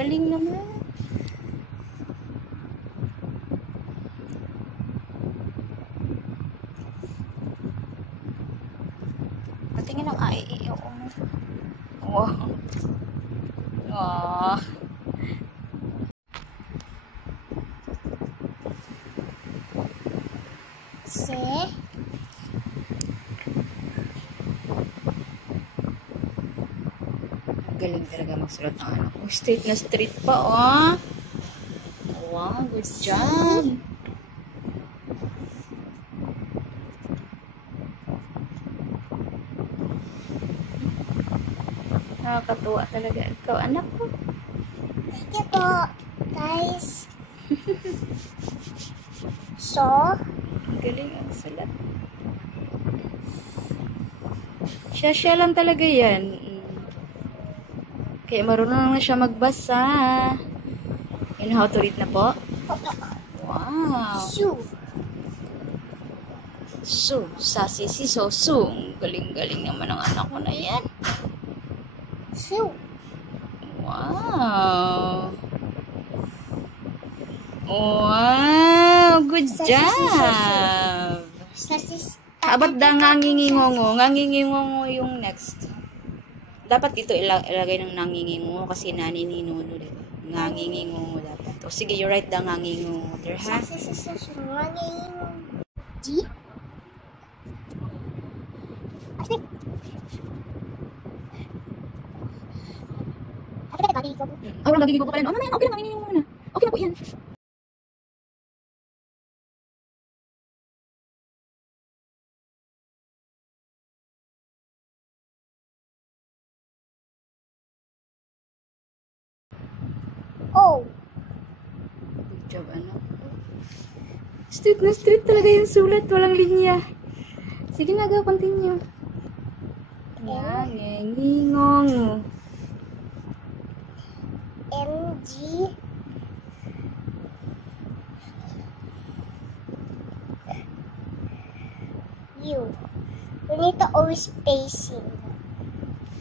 Galing naman. Patingin ng ay. Wow. Wow. Galing talaga magsulat ng anak ko. Straight na straight pa, oh. Wow, good job. Nakakatuwa talaga ikaw, anak ko. Thank you po, guys. So, galing ang sulat. Siya lang talaga yan. Kaya marunong na siya magbasa. You know how to read na po? Wow. Su. Sasi si so su. Galing-galing naman ang anak ko na yan. Su. Wow. Wow. Good job. Abat da ngangingingongo. Ngangingingongo yung next. Dapat dito ilagay ng nangingingo kasi nanininono, diba? Nangingingo dapat. O sige, you write the nangingingo there, ha? G? Oh, nangingingo ko pala. Oh, mamaya, okay lang, nangingingo muna. Okay na po yan. Oh. Good job, anak. Straight na straight talaga yung sulat. Walang linya. Sige na, go. Continue. Nangingong. MG. U. You need to always spacing.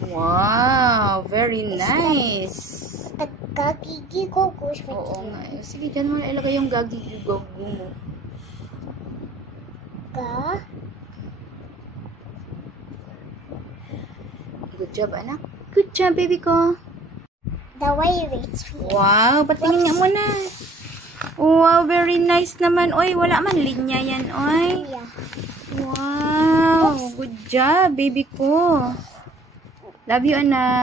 Wow, very nice. Gagigi-gogo. Oo nga. Sige, dyan mo na ilagay yung gagigi-gogo mo. Good job, anak. Good job, baby ko. The way it's wow, patingin nga muna. Wow, very nice naman. Oy, wala man linya yan, oy. Wow, good job, baby ko. Love you, anak.